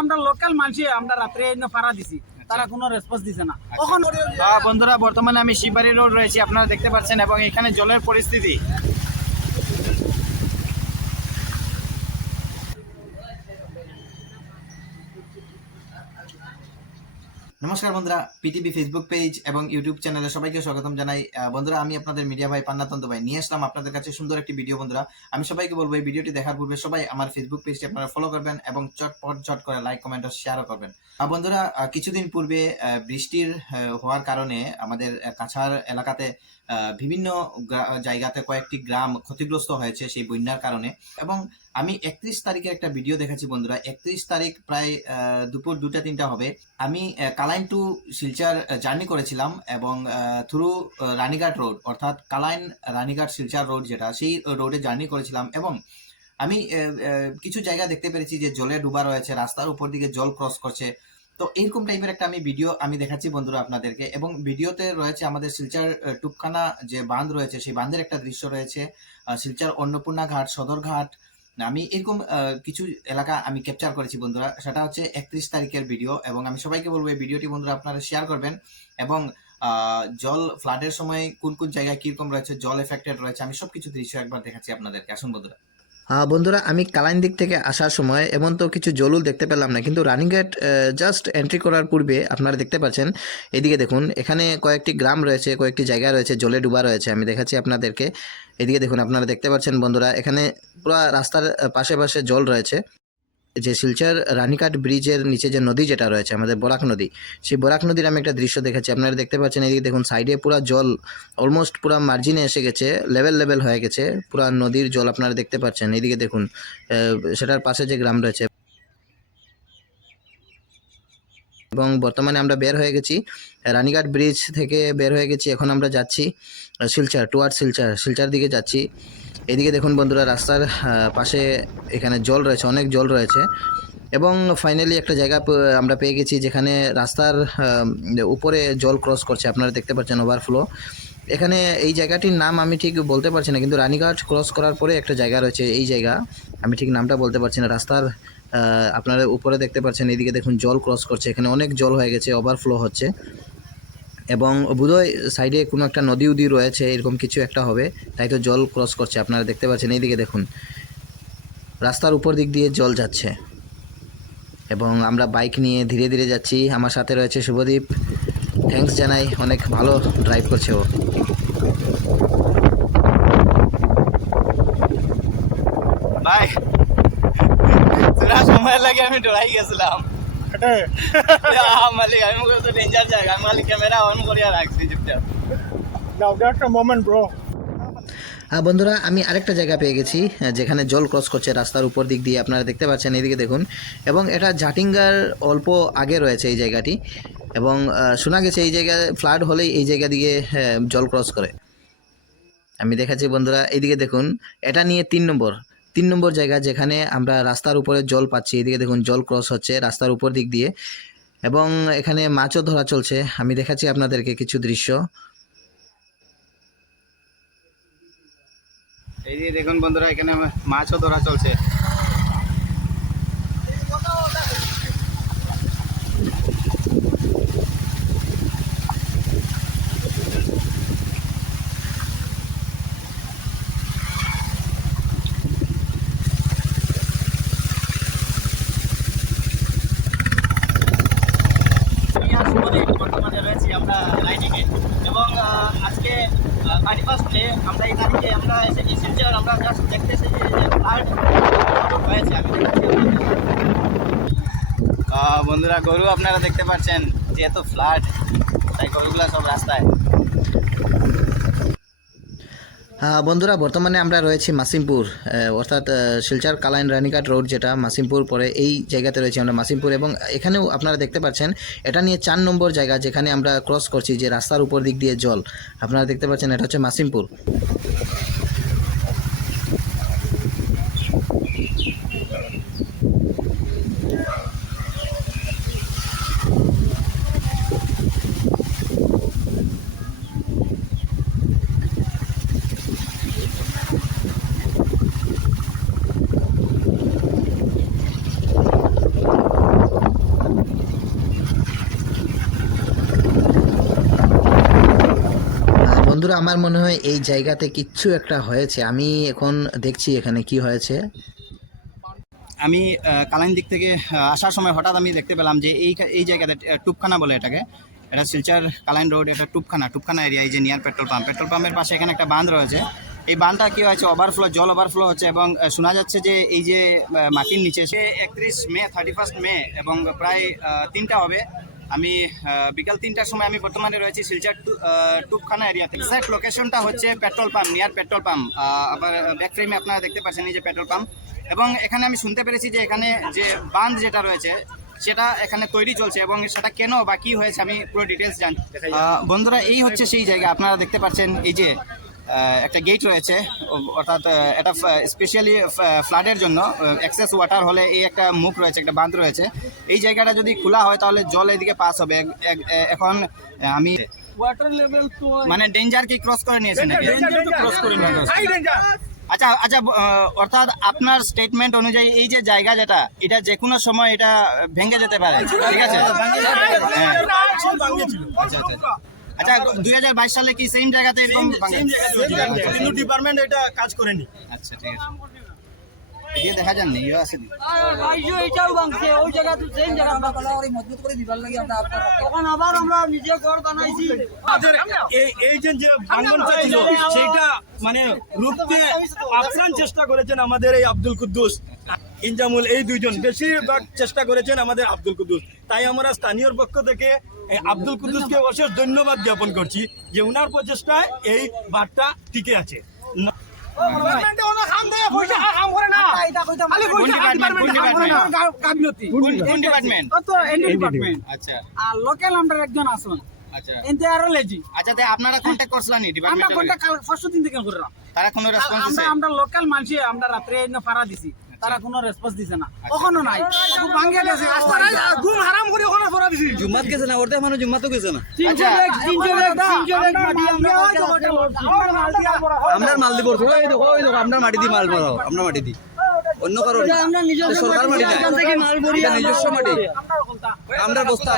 আমরা লোকাল মানুষ আমরা রাত্রে পাড়া দিছি, তারা কোনো রেসপন্স দিছে না। বন্ধুরা বর্তমানে আমি শিববাড়ি রোড রয়েছি, আপনারা দেখতে পাচ্ছেন, এবং এখানে জলের পরিস্থিতি নমস্কার বন্ধুরা, পিটিভি ফেসবুক পেজ এবং ইউটিউব চ্যানেলে সবাইকে স্বাগতম জানাই। বন্ধুরা, আমি আপনাদের মিডিয়া ভাই পান্নাতন্ত ভাই নিয়ে আসলাম আপনাদের কাছে সুন্দর একটি ভিডিও। বন্ধুরা, আমি সবাইকে বলবো এই ভিডিওটি দেখার পূর্বে সবাই আমার ফেসবুক পেজটি আপনারা ফলো করবেন এবং চট করে লাইক কমেন্ট ও শেয়ারও করবেন। বন্ধুরা, কিছুদিন পূর্বে বৃষ্টির হওয়ার কারণে আমাদের কাছাড় এলাকাতে বিভিন্ন জায়গাতে কয়েকটি গ্রাম ক্ষতিগ্রস্ত হয়েছে সেই বন্যার কারণে। এবং আমি 31 তারিখের একটা ভিডিও দেখাচ্ছি বন্ধুরা। 31 তারিখ প্রায় দুপুর 2টা-3টা হবে। আমি কালাইন টু শিলচর জার্নি করেছিলাম এবং থ্রু রানীঘাট রোড, অর্থাৎ কালাইন রানীঘাট শিলচর রোড যেটা, সেই রোডে জার্নি করেছিলাম। এবং আমি কিছু জায়গা দেখতে পেরেছি যে জলে ডুবা রয়েছে, রাস্তার উপর দিকে জল ক্রস করছে। তো এইরকম টাইপের একটা ভিডিও আমি দেখাচ্ছি বন্ধুরা আপনাদেরকে। এবং ভিডিওতে রয়েছে আমাদের শিলচর টুপখানা যে বাঁধ রয়েছে, সেই বাঁধের একটা দৃশ্য রয়েছে, শিলচর অন্নপূর্ণা ঘাট, সদরঘাট। আমি এরকম কিছু এলাকা আমি ক্যাপচার করেছি বন্ধুরা। সেটা হচ্ছে 31 তারিখের ভিডিও। এবং আমি সবাইকে বলবো এই ভিডিওটি বন্ধুরা আপনারা শেয়ার করবেন। এবং জল ফ্লাডের সময় কোন কোন জায়গায় কিরকম রয়েছে, জল এফেক্টেড রয়েছে, আমি সবকিছু দৃশ্য একবার দেখাচ্ছি আপনাদেরকে। আসুন বন্ধুরা। বন্ধুরা, আমি কালাইন দিক থেকে আসার সময় এমন তো কিছু জলুল দেখতে পেলাম না, কিন্তু রানিংগেট জাস্ট এন্ট্রি করার পূর্বে আপনারা দেখতে পাচ্ছেন, এদিকে দেখুন, এখানে কয়েকটি গ্রাম রয়েছে, কয়েকটি জায়গা রয়েছে, জলে ডুবা রয়েছে। আমি দেখাচ্ছি আপনাদেরকে। এদিকে দেখুন, আপনারা দেখতে পাচ্ছেন বন্ধুরা, এখানে পুরো রাস্তার পাশে পাশে জল রয়েছে। যে শিলচর রানীঘাট ব্রিজের নিচে যে নদী যেটা রয়েছে, আমাদের বরাক নদী, সেই বরাক নদীর আমি একটা দৃশ্য দেখাচ্ছি। আপনারা দেখতে পাচ্ছেন, এদিকে দেখুন, সাইডে পুরো জল অলমোস্ট পুরো মার্জিনে এসে গেছে, লেভেল হয়ে গেছে পুরো নদীর জল, আপনারা দেখতে পাচ্ছেন। এদিকে দেখুন, সেটার পাশে যে গ্রাম রয়েছে। এবং বর্তমানে আমরা বের হয়ে গেছি রানীঘাট ব্রিজ থেকে, বের হয়ে গেছি। এখন আমরা যাচ্ছি শিলচর, টুয়ার্ড শিলচর দিকে যাচ্ছি। এদিকে দেখুন বন্ধুরা, রাস্তার পাশে এখানে জল রয়েছে, অনেক জল রয়েছে। এবং ফাইনালি একটা জায়গা আমরা পেয়ে গেছি যেখানে রাস্তার উপরে জল ক্রস করছে, আপনারা দেখতে পাচ্ছেন, ওভারফ্লো। এখানে এই জায়গাটির নাম আমি ঠিক বলতে পারছি না, কিন্তু রানীঘাট ক্রস করার পরে একটা জায়গা রয়েছে, এই জায়গা আমি ঠিক নামটা বলতে পারছি না। রাস্তার আপনারা উপরে দেখতে পাচ্ছেন, এইদিকে দেখুন জল ক্রস করছে, এখানে অনেক জল হয়ে গেছে, ওভারফ্লো হচ্ছে। এবং বোধহয় সাইডে কোনো একটা নদী উদি রয়েছে, এরকম কিছু একটা হবে, তাই তো জল ক্রস করছে, আপনারা দেখতে পাচ্ছেন। এইদিকে দেখুন, রাস্তার উপর দিক দিয়ে জল যাচ্ছে। এবং আমরা বাইক নিয়ে ধীরে ধীরে যাচ্ছি। আমার সাথে রয়েছে শুভদীপ, থ্যাঙ্কস জানাই, অনেক ভালো ড্রাইভ করছে ও। ভাই, তোরা সময় লাগে আমি ডরাই গেছিলাম। মালিক, আমি তো ডেঞ্জার জায়গা, আমি খালি ক্যামেরা অন করিয়া রাখছি চুপচাপ। Now that's a moment, bro. বন্ধুরা, আমি আরেকটা জায়গা পেয়ে গেছি যেখানে জল ক্রস করছে রাস্তার উপর দিক দিয়ে, আপনারা দেখতে পাচ্ছেন। এদিকে দেখুন, এবং এটা জাটিঙ্গার অল্প আগে রয়েছে এই জায়গাটি। এবং শোনা গেছে এই জায়গায় ফ্লাড হলেই এই জায়গা দিকে জল ক্রস করে। আমি দেখাচ্ছি বন্ধুরা, এইদিকে দেখুন, এটা নিয়ে 3 নম্বর জায়গা যেখানে আমরা রাস্তার উপরে জল পাচ্ছি। এদিকে দেখুন, জল ক্রস হচ্ছে রাস্তার উপর দিক দিয়ে। এবং এখানে মাছও ধরা চলছে, আমি দেখাচ্ছি আপনাদেরকে কিছু দৃশ্য। এই যে দেখুন বন্ধুরা, এখানে মাছও ধরা চলছে। বর্তমানে রয়েছি আমরা লাইটিংয়ে। এবং আজকে 31 মে, আমরা এই তারিখে আমরা এসেছি শিলচর। আমরা জাস্ট দেখতে এসেছি যে ফ্লাড হয়েছে। আমি বন্ধুরা, গরু আপনারা দেখতে পাচ্ছেন, যেহেতু ফ্লাড তাই গরুগুলা সব রাস্তায়। বন্ধুরা, বর্তমানে আমরা রয়েছি মাসিমপুর, অর্থাৎ শিলচর কালাইন রানীঘাট রোড যেটা মাসিমপুর পরে, এই জায়গাতে রয়েছি আমরা মাসিমপুর। এবং এখানেও আপনারা দেখতে পাচ্ছেন, এটা নিয়ে 4 নম্বর জায়গা যেখানে আমরা ক্রস করছি, যে রাস্তার উপর দিক দিয়ে জল, আপনারা দেখতে পাচ্ছেন, এটা হচ্ছে মাসিমপুর। আমার মনে হয় এই জায়গাতে কিচ্ছু একটা হয়েছে। আমি এখন দেখছি এখানে কি হয়েছে। আমি কালাইন দিক থেকে আসার সময় হঠাৎ আমি দেখতে পেলাম যে এই জায়গাতে টুপখানা বলে এটাকে, এটা শিলচর কালাইন রোড, এটা টুপখানা এরিয়া। এই যে নিয়ার পেট্রোল পাম্পের পাশে এখানে একটা বাঁধ রয়েছে। এই বাঁধটা কি হয়েছে, জল ওভারফ্লো হচ্ছে এবং শোনা যাচ্ছে যে এই যে মাটির নিচে সে 31 মে এবং প্রায় 3টা হবে। আমি বিকাল 3টার সময় আমি বর্তমানে রয়েছি শিলচর টুপখানা এরিয়াতে। এক্সাক্ট লোকেশনটা হচ্ছে petrol pump, near petrol pump. আবার ব্যাক ফ্রেমে আপনারা দেখতে পাচ্ছেন এই যে পেট্রোল পাম্প। এবং এখানে আমি শুনতে পেরেছি যে এখানে যে বাঁধ যেটা রয়েছে সেটা এখানে তৈরি চলছে এবং সেটা কেন বা কি হয়েছে আমি পুরো ডিটেলস জানি। বন্ধুরা, এই হচ্ছে সেই জায়গা। আপনারা দেখতে পাচ্ছেন এই যে একটা গেট রয়েছে, অর্থাৎ এটা স্পেশালি ফ্লাডের জন্য এক্সেস ওয়াটার হলে এই একটা মুখ রয়েছে, একটা বাঁধ রয়েছে। এই জায়গাটা যদি খোলা হয় তাহলে জল এদিকে পাস হবে। এখন আমি ওয়াটার লেভেল তো মানে ডেঞ্জার কি ক্রস করে নিয়েছেন নাকি? ক্রস করে আচ্ছা, অর্থাৎ আপনার স্টেটমেন্ট অনুযায়ী এই যে জায়গা যেটা, এটা যে কোনো সময় এটা ভেঙে যেতে পারে, ঠিক আছে? হ্যাঁ। আচ্ছা, 2022 সালে কি সেম জায়গাতে এরকম কিন্তু ডিপার্টমেন্ট এটা কাজ করেনি। আচ্ছা, ঠিক আছে। ये দেখা যান ইয়ে আছে ভাইজো এটাও ভাঙছে ওই জায়গা তো সেম জায়গা আমরা কলা করে মজবুত করে দিবার লাগি আমরা তখন আবার আমরা নিজে ঘর বানাইছি। এই যে ভাঙনটা ছিল সেটা মানে রুখতে আপ্রাণ চেষ্টা করেছেন আমাদের এই আব্দুল কুদ্দুস, ইনজামুল, এই দুইজন বেশিরভাগ চেষ্টা করেছেন আমাদের আব্দুল কুদ্দুস। তাই আমরা স্থানীয় পক্ষ থেকে এই আব্দুল কুদ্দুসকে অশেষ ধন্যবাদ জ্ঞাপন করছি যে উনার প্রচেষ্টায় এই বাঁধটা টিকে আছে। আচ্ছা, আর লোকাল আমরা একজন আসুন আচ্ছা, এনতে আরো লেজি আচ্ছা। আপনারা কন্ট্যাক্ট করছিলেন আমরা ডিপার্টমেন্টে? কোনটা কাল পরশু দিন থেকে করলাম। তারা কোনো রেসপন্স আমরা দিছে? আমরা লোকাল মানুষ, আমরা রাত্রে এনে ফাড়া দিছি, তারা কোনো রেসপন্স দিছে না, কখনো নাই। ভাঙ্গে গেছে ঘুম হারাম করে ওখানে ফাড়া দিছি। জুম্মাত গেছে না, ওরতে মানুষ জুম্মাতও গেছে না। আচ্ছা, আপনার মাল দিব, ওই দেখো আপনার মাটি দি মাল ভরাও, আপনার মাটি দি, অন্য কারো না। এটা সরকার মাটি না, এটা নিজস্ব মাটি। আমরা বস্তা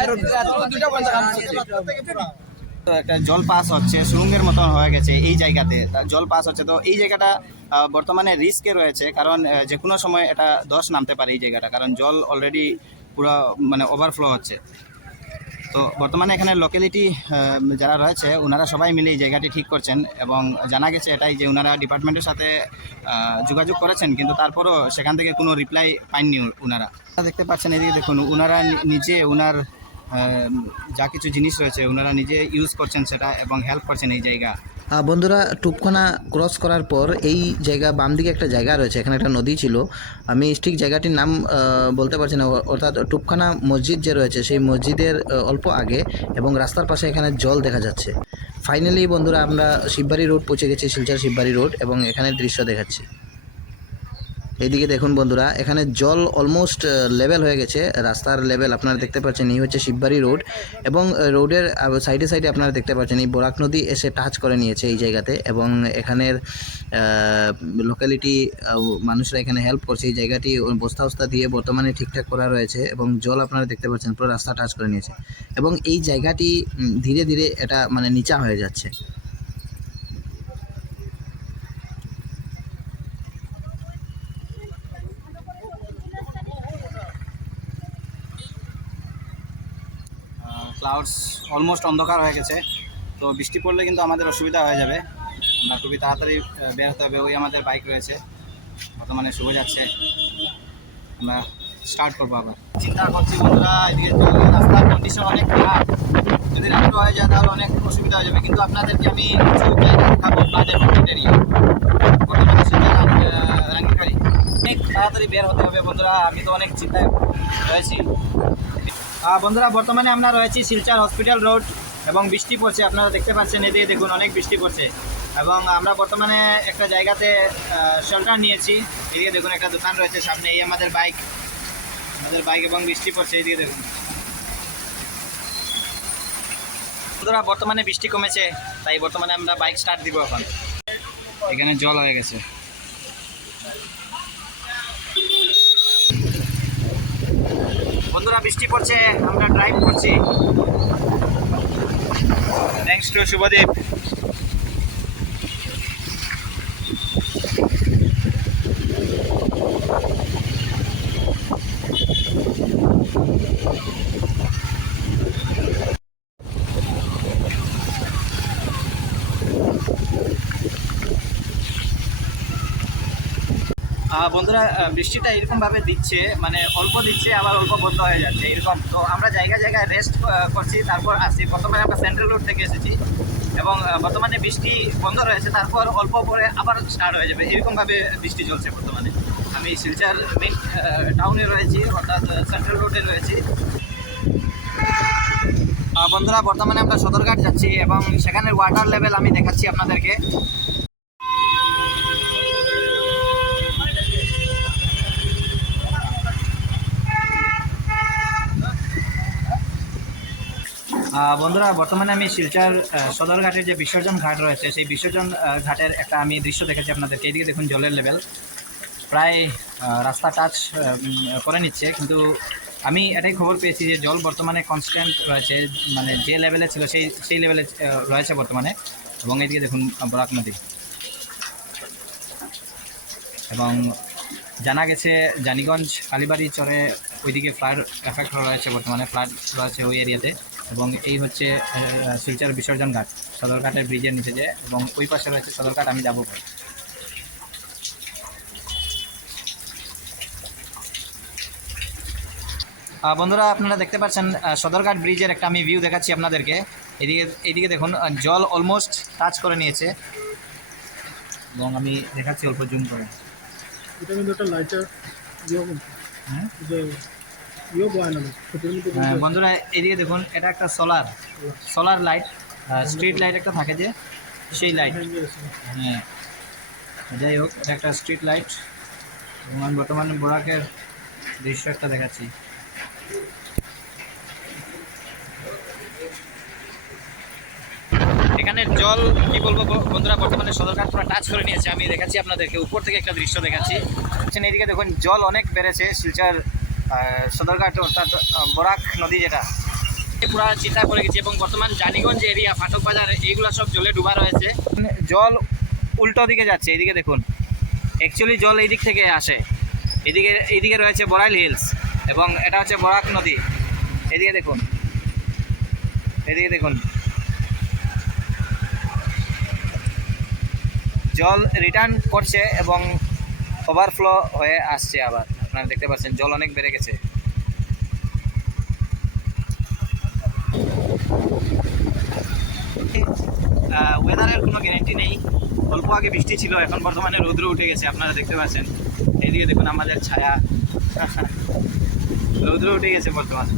তো একটা জল পাস হচ্ছে, সুরঙ্গের মতন হয়ে গেছে এই জায়গাতে, জল পাস হচ্ছে। তো এই জায়গাটা বর্তমানে রিস্কে রয়েছে, কারণ যে কোনো সময় এটা ধস নামতে পারে এই জায়গাটা, কারণ জল অলরেডি পুরো মানে ওভারফ্লো হচ্ছে। তো বর্তমানে এখানে লোকালিটি যারা রয়েছে ওনারা সবাই মিলে এই জায়গাটি ঠিক করছেন এবং জানা গেছে এটাই যে ওনারা ডিপার্টমেন্টের সাথে যোগাযোগ করেছেন, কিন্তু তারপরও সেখান থেকে কোনো রিপ্লাই পাননি ওনারা। দেখতে পাচ্ছেন এদিকে দেখুন, ওনারা নিজে ওনার যা কিছু জিনিস রয়েছে ওনারা নিজে ইউজ করছেন সেটা এবং হেল্প করছেন এই জায়গা। বন্ধুরা, টুপখানা ক্রস করার পর এই জায়গা বাম দিকে একটা জায়গা রয়েছে, এখানে একটা নদী ছিল। আমি ঠিক জায়গাটির নাম বলতে পারছি না, অর্থাৎ টুপখানা মসজিদ যে রয়েছে সেই মসজিদের অল্প আগে এবং রাস্তার পাশে এখানে জল দেখা যাচ্ছে। ফাইনালি বন্ধুরা, আমরা শিববাড়ি রোড পৌঁছে গেছি, শিলচর শিববাড়ি রোড, এবং এখানে দৃশ্য দেখাচ্ছি। এইদিকে দেখুন বন্ধুরা, এখানে জল অলমোস্ট লেভেল হয়ে গেছে, রাস্তার লেভেল আপনারা দেখতে পাচ্ছেন। এই হচ্ছে শিববাড়ি রোড এবং রোডের সাইডে সাইডে আপনারা দেখতে পাচ্ছেন এই বরাক নদী এসে টাচ করে নিয়েছে এই জায়গাতে, এবং এখানের লোকালিটি মানুষরা এখানে হেল্প করছে। এই জায়গাটি বস্তা দিয়ে বর্তমানে ঠিকঠাক করা রয়েছে এবং জল আপনারা দেখতে পাচ্ছেন পুরো রাস্তা টাচ করে নিয়েছে এবং এই জায়গাটি ধীরে ধীরে এটা মানে নিচা হয়ে যাচ্ছে। ক্লাউডস অলমোস্ট অন্ধকার হয়ে গেছে, তো বৃষ্টি পড়লে কিন্তু আমাদের অসুবিধা হয়ে যাবে। আমরা খুবই তাড়াতাড়ি বের হতে হবে। ওই আমাদের বাইক রয়েছে, বর্তমানে শুরু যাচ্ছে, আমরা স্টার্ট করবো আবার। চিন্তা করছি বন্ধুরা, এদিকে রাস্তার কন্ডিশন অনেক খারাপ, যদি রাত্র হয়ে যায় তাহলে অনেক অসুবিধা হয়ে যাবে। কিন্তু আপনাদেরকে আমি কিছু জায়গা দেখাবো ফ্লাডের এরিয়া, বর্তমানে সেটা রাঙ্গিখাড়ি। অনেক তাড়াতাড়ি বের হতে হবে বন্ধুরা, আমি তো অনেক চিন্তায় রয়েছি। বন্ধুরা, বর্তমানে আমরা রয়েছি শিলচর হসপিটাল রোড এবং বৃষ্টি পড়ছে, আপনারা দেখতে পাচ্ছেন। এদিকে দেখুন অনেক বৃষ্টি পড়ছে এবং আমরা বর্তমানে একটা জায়গাতে শেল্টার নিয়েছি। এদিকে দেখুন একটা দোকান রয়েছে সামনে, এই আমাদের বাইক এবং বৃষ্টি পড়ছে। এদিকে দেখুন বন্ধুরা, বর্তমানে বৃষ্টি কমেছে, তাই বর্তমানে আমরা বাইক স্টার্ট দিব। এখন এখানে জল হয়ে গেছে। বন্ধুরা, বৃষ্টি পড়ছে, আমরা ড্রাইভ করছি। Thanks to Shubhadeep. বন্ধুরা বৃষ্টিটা এরকম ভাবে দিচ্ছে, মানে অল্প দিচ্ছে আবার অল্প বন্ধ হয়ে যাচ্ছে এরকম। তো আমরা জায়গায় জায়গায় রেস্ট করছি, তারপর আসছি। প্রথমে আমরা সেন্ট্রাল রোড থেকে এসেছি এবং বর্তমানে বৃষ্টি বন্ধ রয়েছে, তারপর অল্প পরে আবার স্টার্ট হয়ে যাবে, এরকম ভাবে বৃষ্টি চলছে বর্তমানে। আমি শিলচর মেইন টাউনে রয়েছি, অর্থাৎ সেন্ট্রাল রোডে রয়েছি। বন্ধুরা বর্তমানে আমরা সদরঘাট যাচ্ছি এবং সেখানের ওয়াটার লেভেল আমি দেখাচ্ছি আপনাদেরকে। বন্ধুরা বর্তমানে আমি শিলচর সদরঘাটের যে বিসর্জন ঘাট রয়েছে সেই বিসর্জন ঘাটের একটা আমি দৃশ্য দেখেছি আপনাদেরকে। এইদিকে দেখুন জলের লেভেল প্রায় রাস্তা টাচ করে নিচ্ছে, কিন্তু আমি এটাই খবর পেয়েছি যে জল বর্তমানে কনস্ট্যান্ট রয়েছে, মানে যে লেভেলে ছিল সেই লেভেলে রয়েছে বর্তমানে। এবং এইদিকে দেখুন বরাক নদী, এবং জানা গেছে জানিগঞ্জ কালীবাড়ি চরে ওইদিকে ফ্লাড এফেক্ট রয়েছে, বর্তমানে ফ্লাড রয়েছে ওই এরিয়াতে। এবং এই হচ্ছে শিলচর বিসর্জন ঘাট, সদরঘাটের ব্রিজের নিচে যে, এবং ওই পাশে রয়েছে সদরঘাট। আমি যাবো বন্ধুরা আপনারা দেখতে পাচ্ছেন সদরঘাট ব্রিজের একটা আমি ভিউ দেখাচ্ছি আপনাদেরকে। এইদিকে দেখুন জল অলমোস্ট টাচ করে নিয়েছে, এবং আমি দেখাচ্ছি অল্প জুম করে। এটা কিন্তু একটা লাইটার হ্যাঁ যে বন্ধুরা এইদিকে দেখুন, এটা একটা সোলার লাইট, স্ট্রিট লাইট একটা থাকে যে, সেই লাইট। হ্যাঁ যাই হোক, এটা একটা স্ট্রিট লাইট। এবং আমি বর্তমানে বরাকের দৃশ্য একটা দেখাচ্ছি। এখানে জল কি বলবো বন্ধুরা, বর্তমানে সদরঘাট পুরো টাচ করে নিয়েছে। আমি দেখাচ্ছি আপনাদেরকে, উপর থেকে একটা দৃশ্য দেখাচ্ছি। এইদিকে দেখুন জল অনেক বেড়েছে শিলচর সদরঘাট, অর্থাৎ বরাক নদী যেটা, পুরা চিন্তা করে গেছি। এবং বর্তমান জানিগঞ্জ এরিয়া, ফাটক বাজার, এইগুলো সব জলে ডুবা রয়েছে। জল উল্টো দিকে যাচ্ছে, এইদিকে দেখুন। অ্যাকচুয়ালি জল এই দিক থেকে আসে, এইদিকে রয়েছে বড়াইল হিলস, এবং এটা হচ্ছে বরাক নদী। এদিকে দেখুন জল রিটার্ন করছে এবং ওভারফ্লো হয়ে আসছে আবার। আপনারা দেখতে পাচ্ছেন জল অনেক বেড়ে গেছে। ওয়েদারের কোনো গ্যারেন্টি নেই। অল্প আগে বৃষ্টি ছিল, এখন বর্তমানে রৌদ্র উঠে গেছে, আপনারা দেখতে পাচ্ছেন। এইদিকে দেখুন আমাদের ছায়া, রৌদ্র উঠে গেছে বর্তমানে।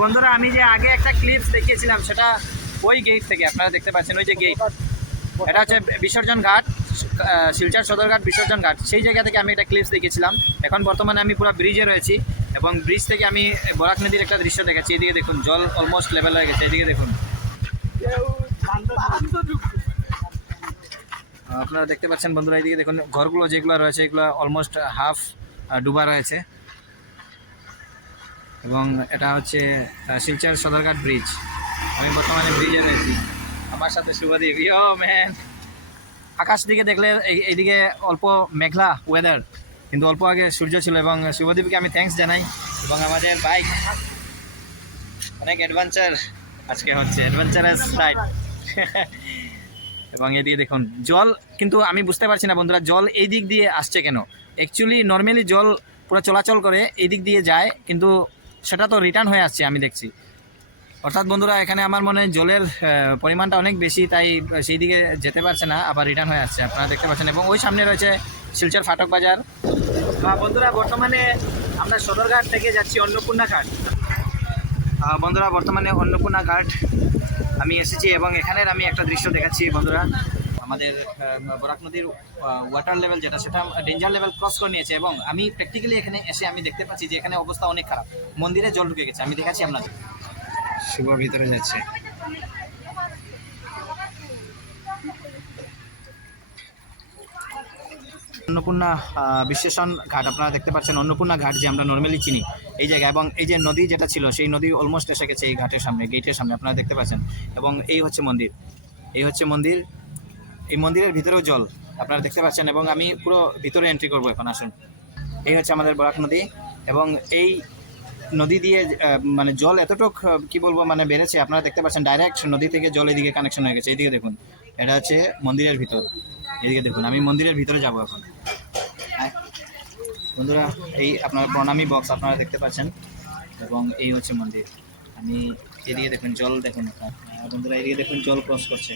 বন্ধুরা আমি যে আগে একটা ক্লিপস দেখিয়েছিলাম, সেটা ওই গেট থেকে, আপনারা দেখতে পাচ্ছেন ওই যে গেট, এটা হচ্ছে বিসর্জন ঘাট, শিলচর সদরঘাট বিসর্জন ঘাট। সেই জায়গা থেকে আমি একটা ক্লিপস দেখিয়েছিলাম। এখন বর্তমানে আমি পুরো ব্রিজে রয়েছি, এবং ব্রিজ থেকে আমি বরাক নদীর একটা দৃশ্য দেখাচ্ছি। এদিকে দেখুন জল অলমোস্ট লেভেল হয়ে গেছে। এদিকে দেখুন আপনারা দেখতে পাচ্ছেন বন্ধুরা, এইদিকে দেখুন ঘরগুলো যেগুলো রয়েছে এগুলো অলমোস্ট হাফ ডুবা রয়েছে। এবং এটা হচ্ছে শিলচর সদরঘাট ব্রিজ। আমি বর্তমানে ব্রিজে রয়েছি, আমার সাথে শুভদীপ। ইয়ো ম্যান, আকাশ দিকে দেখলে এইদিকে অল্প মেঘলা ওয়েদার, কিন্তু অল্প আগে সূর্য ছিল। এবং শুভদীপকে আমি থ্যাঙ্কস জানাই। এবং আমাদের বাইক অনেক অ্যাডভেঞ্চার আজকে হচ্ছে, অ্যাডভেঞ্চারাস রাইড। এবং এদিকে দেখুন জল, কিন্তু আমি বুঝতে পারছি না বন্ধুরা জল এই দিক দিয়ে আসছে কেন। অ্যাকচুয়ালি নর্মালি জল পুরো চলাচল করে এই দিক দিয়ে যায়, কিন্তু সেটা তো রিটার্ন হয়ে আসছে আমি দেখছি। অর্থাৎ বন্ধুরা এখানে আমার মনে হয় জলের পরিমাণটা অনেক বেশি, তাই সেই দিকে যেতে পারছে না, আবার রিটার্ন হয়ে আসছে, আপনারা দেখতে পাচ্ছেন। এবং ওই সামনে রয়েছে শিলচর ফাটক বাজার। বন্ধুরা বর্তমানে আমরা সদরঘাট থেকে যাচ্ছি অন্নপূর্ণা ঘাট। বন্ধুরা বর্তমানে অন্নপূর্ণা ঘাট আমি এসেছি, এবং এখানের আমি একটা দৃশ্য দেখাচ্ছি বন্ধুরা। আমাদের বরাক নদীর ওয়াটার লেভেল যেটা, সেটা ডেঞ্জার লেভেল ক্রস করে নিয়েছে। এবং আমি প্র্যাকটিক্যালি এখানে এসে আমি দেখতে পাচ্ছি যে এখানে অবস্থা অনেক খারাপ, মন্দিরে জল ঢুকে গেছে। আমি দেখাচ্ছি আপনাদের, শুভ ভিতরে যাচ্ছে। অন্নপূর্ণা বিশ্লেষণ ঘাট আপনারা দেখতে পাচ্ছেন, অন্নপূর্ণা ঘাট যে আমরা নর্মালি চিনি এই জায়গায়। এবং এই যে নদী যেটা ছিল সেই নদী অলমোস্ট এসে গেছে এই ঘাটের সামনে, গেটের সামনে, আপনারা দেখতে পাচ্ছেন। এবং এই হচ্ছে মন্দির, এই মন্দিরের ভিতরেও জল আপনারা দেখতে পাচ্ছেন। এবং আমি পুরো ভিতরে এন্ট্রি করবো এখন, আসুন। এই হচ্ছে আমাদের বরাক নদী এবং এই নদী দিয়ে মানে জল এতটুক কি বলবো মানে বেড়েছে, আপনারা দেখতে পাচ্ছেন ডাইরেক্ট নদী থেকে জল এদিকে কানেকশন হয়ে গেছে। এইদিকে দেখুন, এটা হচ্ছে মন্দিরের ভিতর। এদিকে দেখুন, আমি মন্দিরের ভিতরে যাব এখন। বন্ধুরা, এই আপনার প্রণামী বক্স আপনারা দেখতে পাচ্ছেন এবং এই হচ্ছে মন্দির। আমি এদিকে দেখুন জল দেখুন আপনার বন্ধুরা, এদিকে দেখুন জল ক্রস করছে।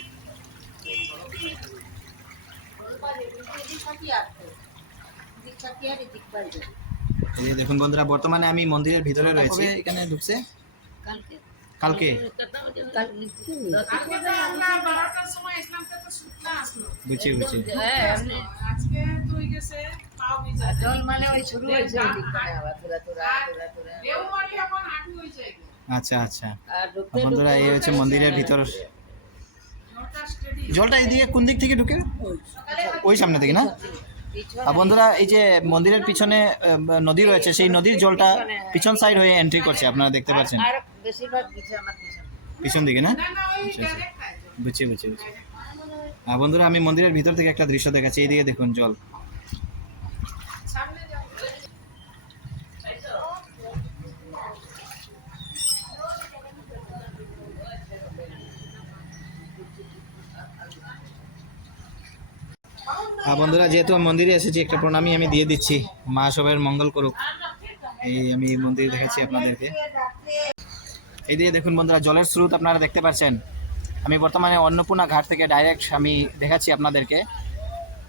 এদিকে দেখুন বন্ধুরা, বর্তমানে আমি মন্দিরের ভিতরে রয়েছি। এখানে ঢুকছে কালকে, বুঝছি বুঝছি। আচ্ছা আচ্ছা বন্ধুরা, এই হচ্ছে মন্দিরের ভিতর। জলটা এইদিকে কোন দিক থেকে ঢুকে? ওই সামনে থেকে না? আর বন্ধুরা, এই যে মন্দিরের পিছনে নদী রয়েছে, সেই নদীর জলটা পিছন সাইড হয়ে এন্ট্রি করছে, আপনারা দেখতে পাচ্ছেন পিছন দিকে না? বুঝছি বুঝছি বুঝছি। আর বন্ধুরা, আমি মন্দিরের ভিতর থেকে একটা দৃশ্য দেখাচ্ছি। এইদিকে দেখুন জল। বন্ধুরা, যেহেতু আমি মন্দিরে এসেছি, একটা প্রণামী আমি দিয়ে দিচ্ছি। মা সবার মঙ্গল করুক। এই আমি মন্দির দেখাচ্ছি আপনাদেরকে। এই দিয়ে দেখুন বন্ধুরা, জলের স্রোত আপনারা দেখতে পাচ্ছেন। আমি বর্তমানে অন্নপূর্ণা ঘাট থেকে ডাইরেক্ট আমি দেখাচ্ছি আপনাদেরকে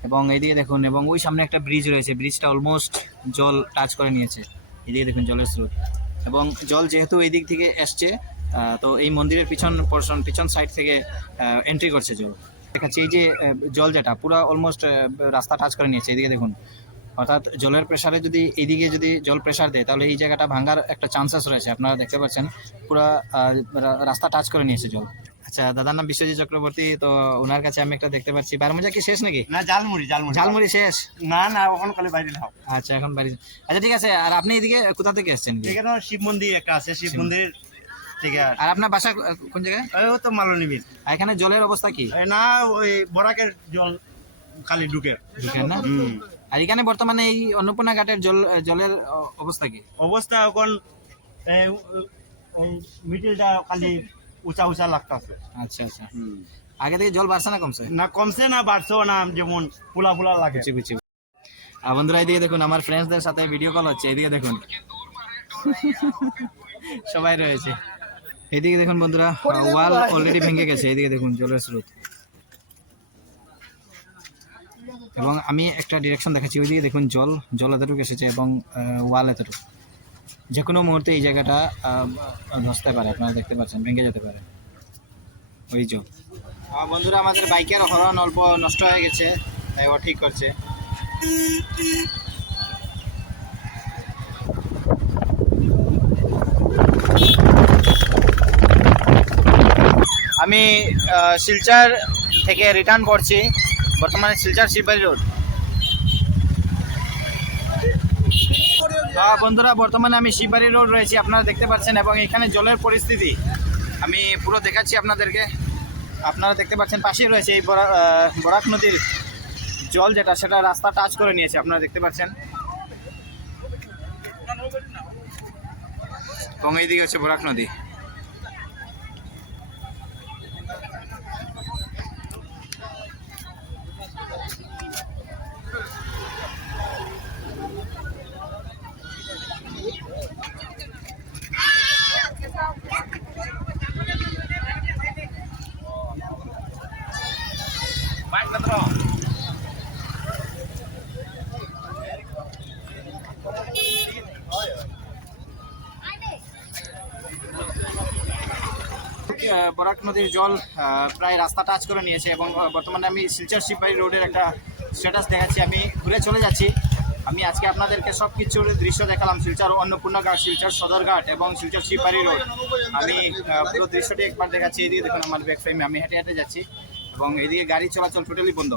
এবং এইদিকে দেখুন, এবং ওই সামনে একটা ব্রিজ রয়েছে, ব্রিজটা অলমোস্ট জল টাচ করে নিয়েছে। এদিকে দেখুন জলের স্রোত, এবং জল যেহেতু এই দিক থেকে এসছে, তো এই মন্দিরের পিছন সাইড থেকে এন্ট্রি করছে জল। দেখাচ্ছি এই যে জল যেটা পুরো অলমোস্ট রাস্তা টাচ করে নিয়েছে। এদিকে দেখুন, অর্থাৎ জলের প্রেসারে যদি এইদিকে যদি জল প্রেসার দেয়, তাহলে এই জায়গাটা ভাঙার একটা চান্সেস রয়েছে। আপনারা দেখতে পাচ্ছেন পুরো রাস্তা টাচ করে নিয়েছে জল। আচ্ছা, দাদার নাম বিশ্বজিৎ চক্রবর্তী। তো ওনার কাছে আমি একটা দেখতে পাচ্ছি, বারমুজা কি শেষ নাকি? না, ঝালমুড়ি ঝালমুড়ি শেষ? না না, ওখানে খালি বাইরে নাও। আচ্ছা, এখন বাড়ি। আচ্ছা ঠিক আছে। আর আপনি এদিকে কোথা থেকে এসেছেন? এখানে শিব মন্দির একটা আছে, শিব মন্দির থেকে। আর আপনার বাসা কোন জায়গায়? ও তো মালনীবিল। আর এখানে জলের অবস্থা কি? না, ওই বরাকের জল খালি ঢুকেন না? আর এখানে বর্তমানে এই অন্নপূর্ণা ঘাটের জলের অবস্থা কি? অবস্থা এখন মিডিলটা খালি উঁচা উঁচা লাগতেছে। আচ্ছা আচ্ছা। আগে থেকে জল বাড়ছে না কমছে? না কমছে না বাড়ছেও না, যেমন ফুলা ফুলা লাগে। বুঝছি। আর বন্ধুরা, এদিকে দেখুন আমার ফ্রেন্ডসদের সাথে ভিডিও কল হচ্ছে। এদিকে দেখুন সবাই রয়েছে। এদিকে দেখুন বন্ধুরা, ওয়াল অলরেডি ভেঙে গেছে। এদিকে দেখুন জলের স্রোত, এবং আমি একটা ডিরেকশন দেখাচ্ছি। ওইদিকে দেখুন জল এতটুকু এসেছে এবং ওয়াল এতটুকু। যে কোনো মুহূর্তে এই জায়গাটা ধসতে পারে, আপনারা দেখতে পাচ্ছেন, ভেঙে যেতে পারে ওই জল। বন্ধুরা, আমাদের বাইকের হর্ন অল্প নষ্ট হয়ে গেছে, তাই ও ঠিক করছে। আমি শিলচর থেকে রিটার্ন করছি, বর্তমানে শিলচর শিববাড়ি রোড। বন্ধুরা, বর্তমানে আমি শিববাড়ি রোড রয়েছি, আপনারা দেখতে পাচ্ছেন, এবং এখানে জলের পরিস্থিতি আমি পুরো দেখাচ্ছি আপনাদেরকে। আপনারা দেখতে পাচ্ছেন পাশেই রয়েছে এই বরাক নদীর জল, যেটা সেটা রাস্তা টাচ করে নিয়েছে, আপনারা দেখতে পাচ্ছেন। এবং এইদিকে হচ্ছে বরাক নদী। বরাক নদীর জল প্রায় রাস্তা টাচ করে নিয়েছে, এবং বর্তমানে আমি শিলচর শিববাড়ি রোডের একটা স্ট্যাটাস দেখাচ্ছি। আমি ঘুরে চলে যাচ্ছি। আমি আজকে আপনাদেরকে সব কিছুর দৃশ্য দেখালাম, শিলচর অন্নপূর্ণা ঘাট, শিলচর সদরঘাট এবং শিলচর শিববাড়ি রোড। আমি পুরো দৃশ্যটি একবার দেখাচ্ছি। এদিকে দেখুন আমার ব্যাক ফ্রেমে আমি হেঁটে হেঁটে যাচ্ছি, এবং এদিকে গাড়ি চলাচল টোটালি বন্ধ।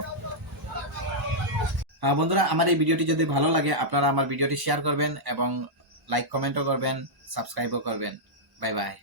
বন্ধুরা, আমার এই ভিডিওটি যদি ভালো লাগে, আপনারা আমার ভিডিওটি শেয়ার করবেন এবং লাইক কমেন্টও করবেন, সাবস্ক্রাইবও করবেন। Bye bye.